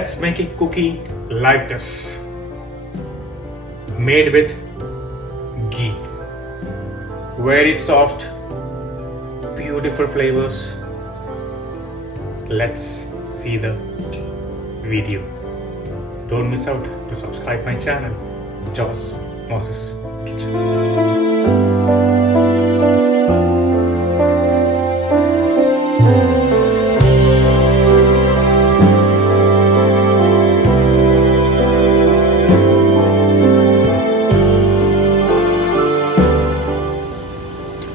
Let's make a cookie like this, made with ghee. Very soft, beautiful flavors. Let's see the video. Don't miss out to subscribe my channel, Joss Moses Kitchen.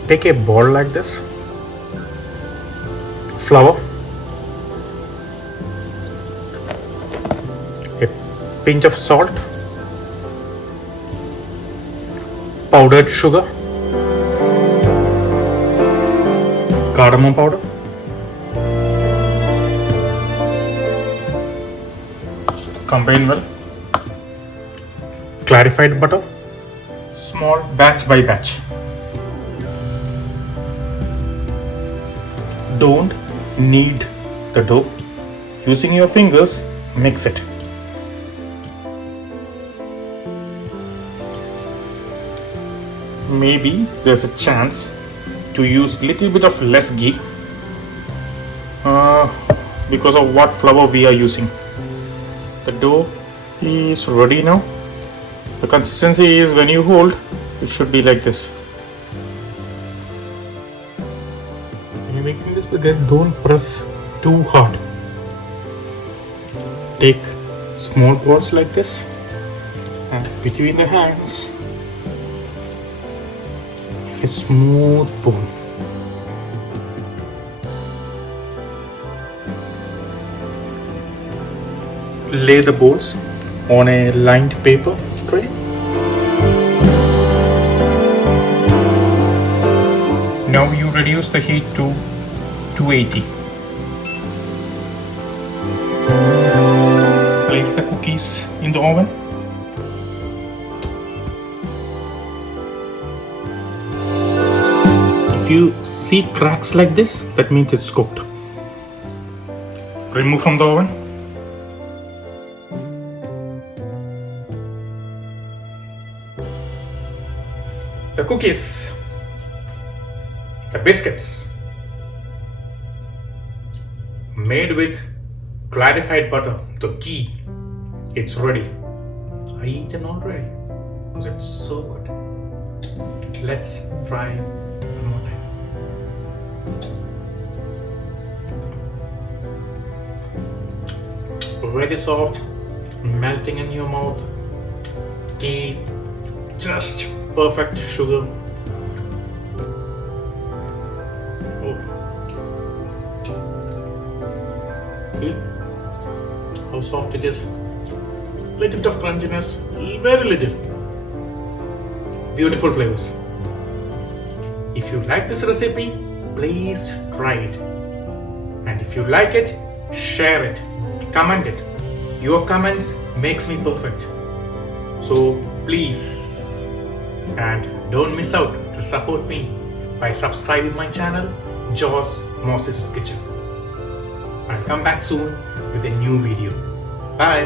Take a bowl like this, flour, a pinch of salt, powdered sugar, cardamom powder, combine well, clarified butter, small batch by batch. Don't knead the dough. Using your fingers, mix it. Maybe there's a chance to use little bit of less ghee because of what flour we are using. The dough is ready now. The consistency is, when you hold, it should be like this. Making this, but don't press too hard. Take small balls like this and between the hands a smooth ball. Lay the balls on a lined paper tray. Now you reduce the heat to 280. Place the cookies in the oven. If you see cracks like this, that means it's cooked. Remove from the oven. The cookies, the biscuits, made with clarified butter, the ghee, it's ready. I eaten already because it's so good. Let's try one more time. Very soft, melting in your mouth. Ghee, just perfect sugar. How soft it is. Little bit of crunchiness, very little. Beautiful flavors. If you like this recipe, please try it. And if you like it, share it, comment it. Your comments makes me perfect. So please, and don't miss out to support me by subscribing my channel, Joss Moses Kitchen. I'll come back soon with a new video. Bye.